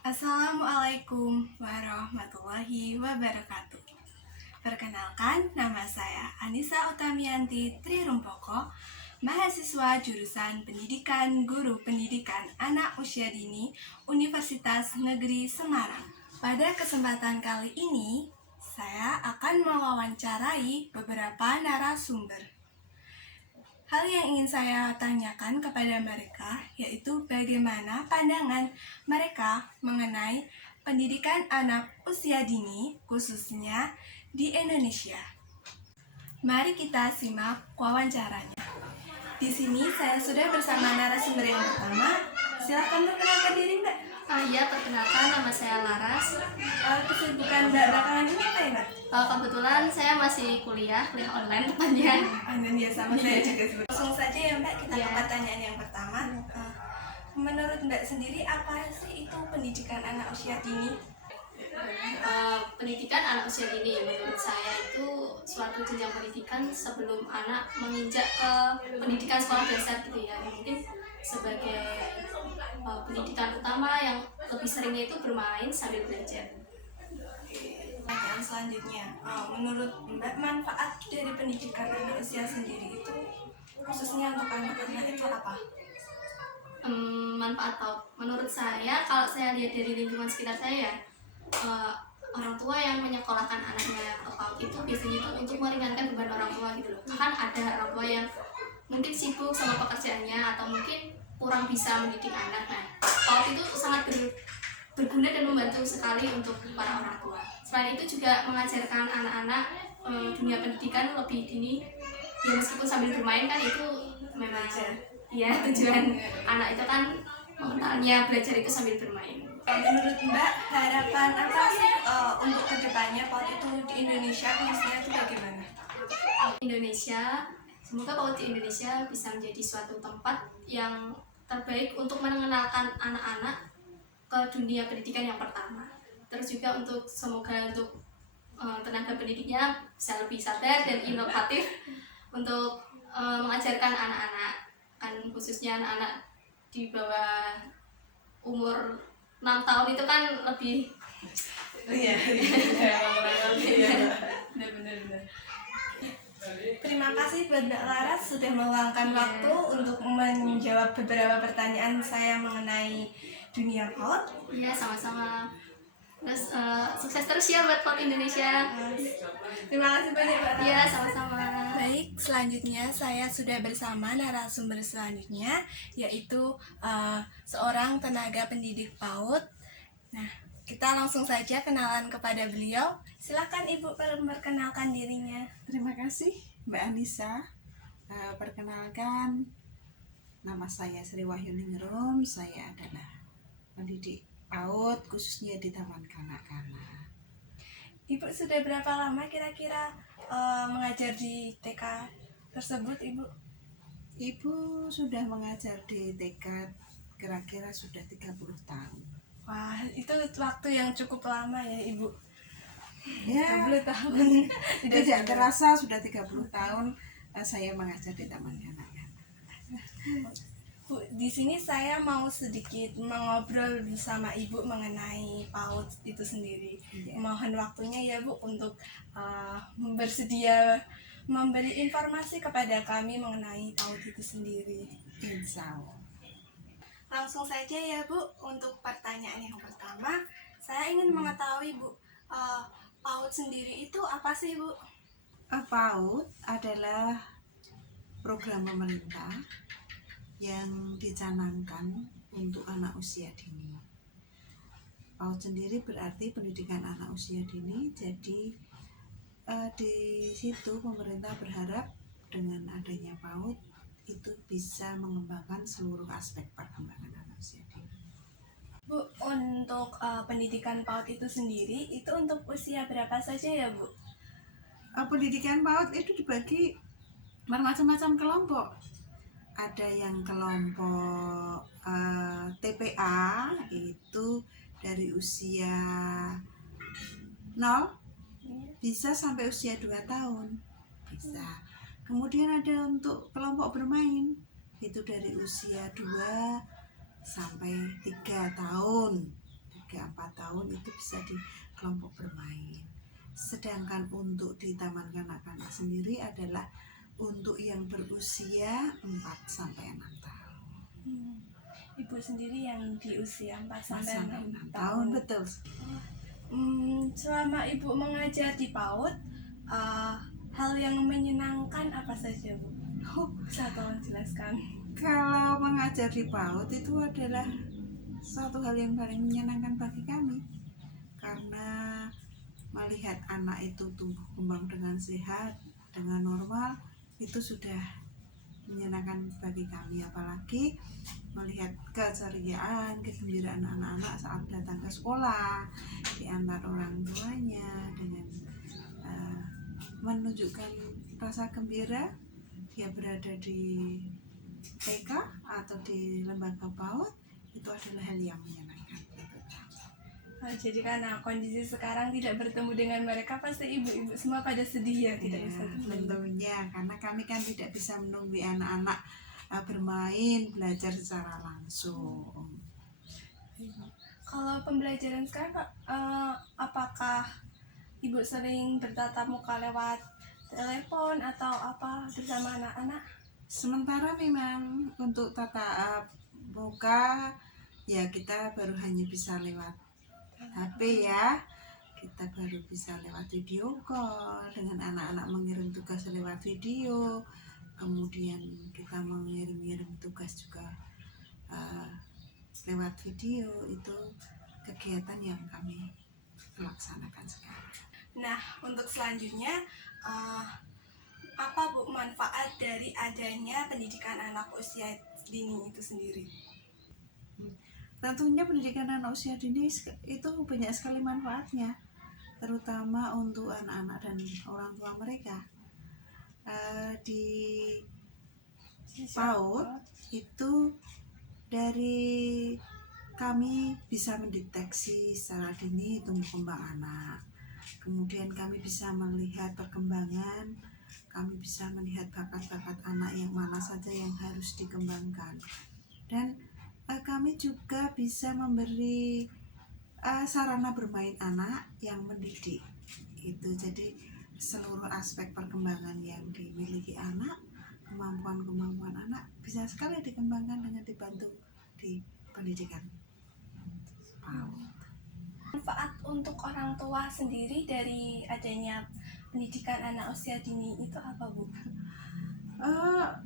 Assalamualaikum warahmatullahi wabarakatuh. Perkenalkan, nama saya Anissa Utamianti Trirumpoko, mahasiswa jurusan Pendidikan Guru Pendidikan Anak Usia Dini Universitas Negeri Semarang. Pada kesempatan kali ini, saya akan mewawancarai beberapa narasumber. Hal yang ingin saya tanyakan kepada mereka yaitu bagaimana pandangan mereka mengenai pendidikan anak usia dini khususnya di Indonesia. Mari kita simak wawancaranya. Di sini saya sudah bersama narasumber yang pertama. Silakan perkenalkan diri, Mbak. Iya, perkenalkan nama saya Laras. Kesibukan Mbak belakangan ini apa ya, Mbak? Kebetulan saya masih kuliah online tepatnya. Dan ya sama saya juga sebut. Langsung saja ya Mbak, kita Iya. ke pertanyaan yang pertama. Menurut Mbak sendiri apa sih itu pendidikan anak usia dini? Pendidikan anak usia dini menurut saya itu suatu jenjang pendidikan sebelum anak menginjak ke pendidikan sekolah dasar gitu ya. Mungkin sebagai pendidikan utama yang lebih seringnya itu bermain sambil belajar. Pertanyaan selanjutnya, menurut Mbak manfaat dari pendidikan anak usia sendiri itu khususnya untuk anak-anak itu apa? Manfaat PAUD menurut saya, kalau saya lihat dari lingkungan sekitar saya, orang tua yang menyekolahkan anaknya ke PAUD itu biasanya itu untuk meringankan beban orang tua gitu loh. Kan ada orang tua yang mungkin sibuk sama pekerjaannya atau mungkin kurang bisa mendidik anak. Nah, PAUD itu sangat berguna dan membantu sekali untuk para orang tua. Selain itu juga mengajarkan anak-anak dunia pendidikan lebih dini. Ya meskipun sambil bermain kan itu memang ya tujuan anak itu kan mengenalnya belajar itu sambil bermain. Menurut Mbak harapan apa sih untuk kedepannya PAUD itu di Indonesia khususnya itu bagaimana? Semoga PAUD di Indonesia bisa menjadi suatu tempat yang terbaik untuk mengenalkan anak-anak ke dunia pendidikan yang pertama. Terus juga semoga untuk tenaga pendidiknya bisa lebih sadar dan inovatif untuk mengajarkan anak-anak, kan khususnya anak-anak di bawah umur 6 tahun itu kan lebih benar. Terima kasih buat Mbak Laras sudah meluangkan waktu untuk menjawab beberapa pertanyaan saya mengenai dunia PAUD. Iya, sama-sama. Terus sukses terus ya buat PAUD Indonesia. Terima kasih banyak Mbak Laras. Iya, sama-sama. Baik, selanjutnya saya sudah bersama narasumber selanjutnya yaitu seorang tenaga pendidik PAUD. Nah, kita langsung saja kenalan kepada beliau. Silakan Ibu memperkenalkan dirinya. Terima kasih Mbak Anissa. Perkenalkan, nama saya Sri Wahyuningrum. Saya adalah pendidik PAUD khususnya di Taman Kanak-kanak. Ibu sudah berapa lama kira-kira mengajar di TK tersebut, Ibu? Ibu sudah mengajar di TK kira-kira sudah 30 tahun. Wah, itu waktu yang cukup lama ya, Ibu. Ya, 30 tahun. tidak terasa sudah 30 tahun saya mengajar di Taman Kanak-kanak. Bu, di sini saya mau sedikit mengobrol bersama Ibu mengenai PAUD itu sendiri. Ya. Mohon waktunya ya Bu untuk bersedia memberi informasi kepada kami mengenai PAUD itu sendiri. Insya Allah. Langsung saja ya Bu, untuk pertanyaan yang pertama, saya ingin mengetahui Bu, PAUD sendiri itu apa sih Bu? PAUD adalah program pemerintah yang dicanangkan untuk anak usia dini. PAUD sendiri berarti pendidikan anak usia dini. Jadi di situ pemerintah berharap dengan adanya PAUD itu bisa mengembangkan seluruh aspek perkembangan anak usia dini. Bu, untuk pendidikan PAUD itu sendiri, itu untuk usia berapa saja ya Bu? Pendidikan PAUD itu dibagi bermacam-macam kelompok. Ada yang kelompok TPA itu dari usia 0 bisa sampai usia 2 tahun bisa. Kemudian ada untuk kelompok bermain itu dari usia 2 sampai 3 tahun 3-4 tahun itu bisa di kelompok bermain. Sedangkan untuk di taman kanak-kanak sendiri adalah untuk yang berusia 4-6 tahun. Ibu sendiri yang di usia 4 sampai 6 6 tahun, tahun. betul. Selama Ibu mengajar di PAUD, hal yang menyenangkan apa saja, Bu? Bisa tolong jelaskan. Kalau mengajar di PAUD itu adalah suatu hal yang paling menyenangkan bagi kami, karena melihat anak itu tumbuh kembang dengan sehat, dengan normal, itu sudah menyenangkan bagi kami. Apalagi melihat keceriaan, kegembiraan anak-anak saat datang ke sekolah, diantar orang tuanya dengan menunjukkan rasa gembira dia berada di TK atau di lembaga PAUD, itu adalah hal yang menyenangkan. Jadi karena kondisi sekarang tidak bertemu dengan mereka, pasti ibu-ibu semua pada sedih ya, tidak bisa bertemu. Tentunya, karena kami kan tidak bisa menunggu anak-anak bermain, belajar secara langsung. Kalau pembelajaran sekarang, Kak, apakah Ibu sering bertatap muka lewat telepon atau apa bersama anak-anak? Sementara memang untuk tatap muka ya kita baru hanya bisa lewat HP ya, kita baru bisa lewat video call dengan anak-anak, mengirim tugas lewat video, kemudian kita mengirim tugas juga lewat video. Itu kegiatan yang kami laksanakan sekarang. Nah, untuk selanjutnya, apa Bu manfaat dari adanya pendidikan anak usia dini itu sendiri? Tentunya pendidikan anak usia dini itu banyak sekali manfaatnya, terutama untuk anak-anak dan orang tua mereka. Di PAUD itu dari kami bisa mendeteksi secara dini tumbuh kembang anak, kemudian kami bisa melihat perkembangan, kami bisa melihat bakat-bakat anak yang mana saja yang harus dikembangkan, dan kami juga bisa memberi sarana bermain anak yang mendidik itu. Jadi seluruh aspek perkembangan yang dimiliki anak, kemampuan anak bisa sekali dikembangkan dengan dibantu di pendidikan PAUD. Manfaat untuk orang tua sendiri dari adanya pendidikan anak usia dini itu apa, Bu?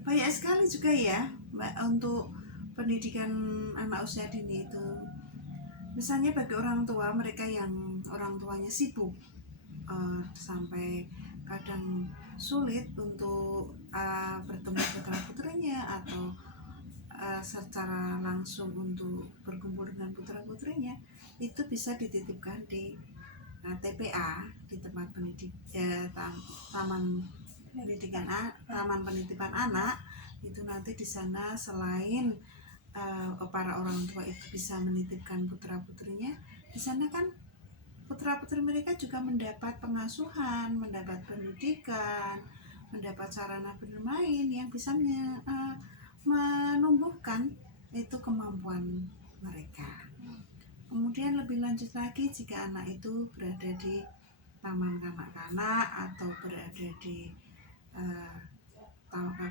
Banyak sekali juga ya, Mbak, untuk pendidikan anak usia dini itu. Misalnya bagi orang tua, mereka yang orang tuanya sibuk sampai kadang sulit untuk bertemu putra putrinya atau secara langsung untuk berkumpul dengan putra putrinya, itu bisa dititipkan di TPA, di tempat taman penitipan anak. Itu nanti di sana selain para orang tua itu bisa menitipkan putra putrinya, di sana kan putra putri mereka juga mendapat pengasuhan, mendapat pendidikan, mendapat sarana bermain yang bisa menumbuhkan itu kemampuan mereka. Kemudian lebih lanjut lagi, jika anak itu berada di taman kanak-kanak atau berada di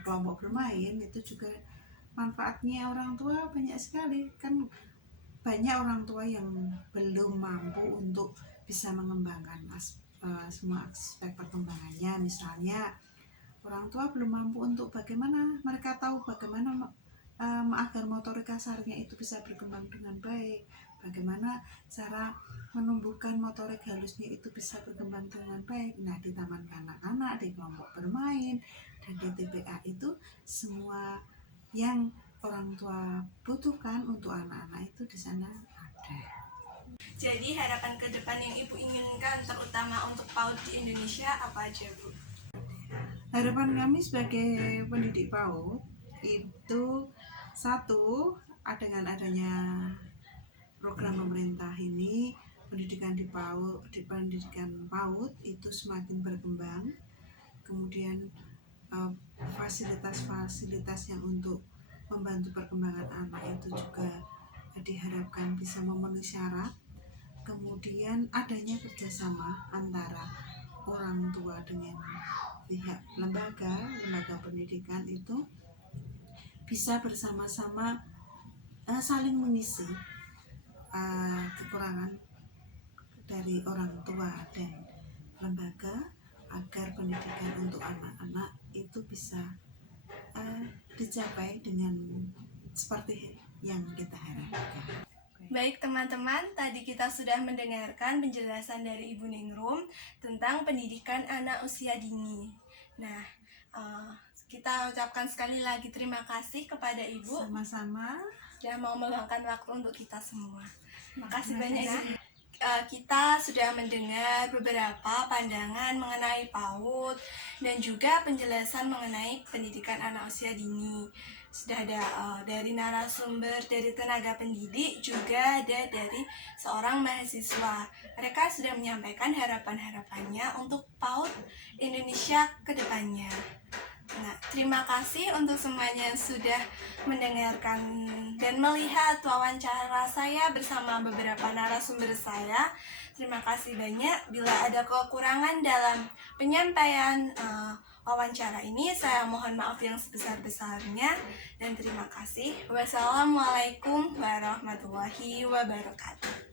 kelompok bermain, itu juga manfaatnya orang tua banyak sekali. Kan banyak orang tua yang belum mampu untuk bisa mengembangkan semua aspek perkembangannya. Misalnya orang tua belum mampu untuk bagaimana mereka tahu bagaimana agar motorik kasarnya itu bisa berkembang dengan baik, bagaimana cara menumbuhkan motorik halusnya itu bisa berkembang dengan baik. Nah, di taman kanak-kanak, di kelompok bermain, dan di TPA itu semua yang orang tua butuhkan untuk anak-anak itu di sana ada. Jadi harapan ke depan yang Ibu inginkan terutama untuk PAUD di Indonesia apa aja, Bu? Harapan kami sebagai pendidik PAUD itu, satu, dengan adanya program pemerintah ini, pendidikan pendidikan PAUD itu semakin berkembang. Kemudian fasilitas-fasilitas yang untuk membantu perkembangan anak itu juga diharapkan bisa memenuhi syarat. kemudian adanya kerjasama antara orang tua dengan pihak lembaga pendidikan itu bisa bersama-sama saling mengisi kekurangan dari orang tua dan lembaga agar pendidikan untuk anak-anak itu bisa dicapai dengan seperti yang kita harapkan. Baik teman-teman, tadi kita sudah mendengarkan penjelasan dari Ibu Ningrum tentang pendidikan anak usia dini. Nah, kita ucapkan sekali lagi terima kasih kepada Ibu Sama-sama. sudah mau meluangkan waktu untuk kita semua. Terima kasih banyak Ibu. Kita sudah mendengar beberapa pandangan mengenai PAUD dan juga penjelasan mengenai pendidikan anak usia dini. Sudah ada dari narasumber, dari tenaga pendidik, juga ada dari seorang mahasiswa. Mereka sudah menyampaikan harapan-harapannya untuk PAUD Indonesia ke depannya. Nah, terima kasih untuk semuanya yang sudah mendengarkan dan melihat wawancara saya bersama beberapa narasumber saya. Terima kasih banyak. Bila ada kekurangan dalam penyampaian wawancara ini, saya mohon maaf yang sebesar-besarnya dan terima kasih. Wassalamualaikum warahmatullahi wabarakatuh.